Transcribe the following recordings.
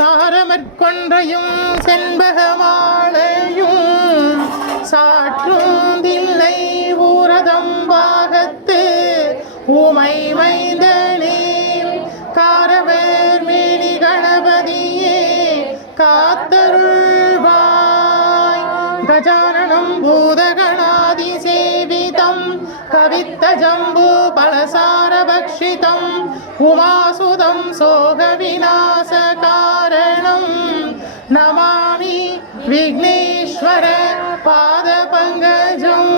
தாரமற்கொன்றையும் செண்பகமாலையும் சாற்றும் தில்லை ஊரதம்பாகத்து ஊமை மைந்தனே காரவர் மேனி கணபதியே காத்தருள்வாய். கஜானனம் பூதகணாதி சேவிதம் கவித்த ஜம்பு பலசார பக்ஷிதம் உமாசுதம் சோக விநாச காரணம் நமாமி விக்னேஸ்வர பாத பங்கஜம்.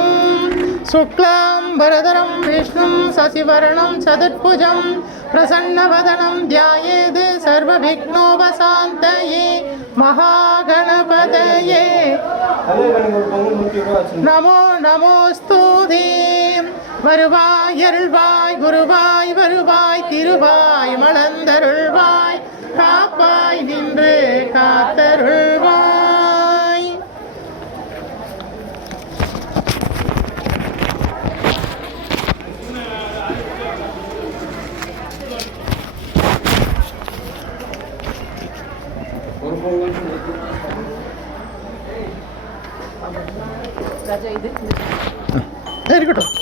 சுக்லாம் வரதரம் விஷ்ணும் சசிவர்ணம் சதுர்புஜம் பிரசன்னவதனம் தியாயேத் சர்வவிக்னோபசாந்தயே மகாகணபதயே நமோ நமோஸ்துதே. வருவாய் அருள்வாய் குருவாய் வருவாய் திருவாய் மலர்ந்தருள்வாய் காப்பாய் நின்று காத்தருள்வாய். இருக்கட்டும்.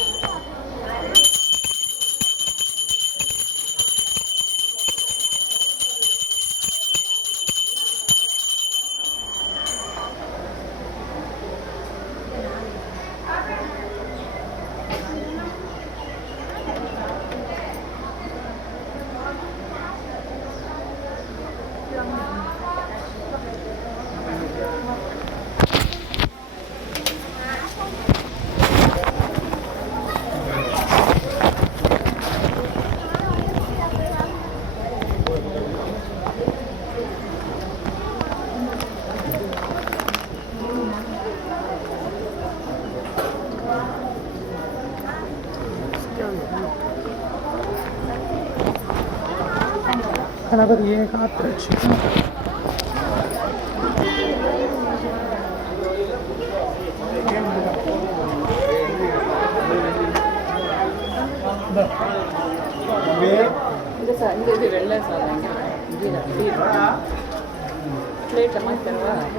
கணபதியே காத்திரட்சிக்கும்.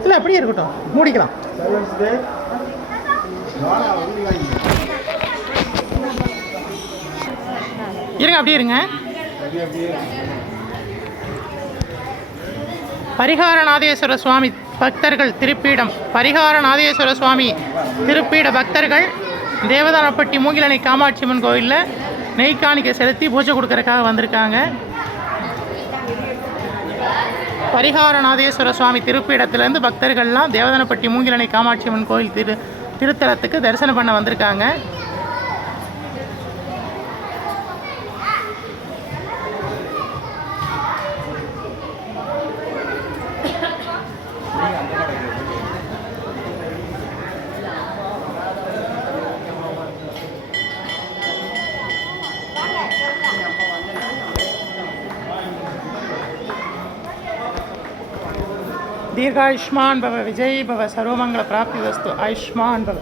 இல்லை அப்படியே இருக்கட்டும், மூடிக்கலாம். இருங்க அப்படியே இருங்க. பரிகாரநாதேஸ்வர சுவாமி பக்தர்கள் திருப்பீடம். பரிகாரநாதேஸ்வர சுவாமி திருப்பீட பக்தர்கள் தேவதானப்பட்டி மூங்கிலணை காமாட்சி அம்மன் கோயிலில் நெய்க்காணிக்கை செலுத்தி பூஜை கொடுக்கறதுக்காக வந்திருக்காங்க. பரிகாரநாதேஸ்வர சுவாமி திருப்பீடத்திலேருந்து பக்தர்கள்லாம் தேவதானப்பட்டி மூங்கிலணை காமாட்சி அம்மன் கோயில் திருத்தலத்துக்கு தரிசனம் பண்ண வந்திருக்காங்க. दीर्घायुष्मान भव विजयी भव सर्वमंगल प्राप्ति वस्तु आयुष्मान भव.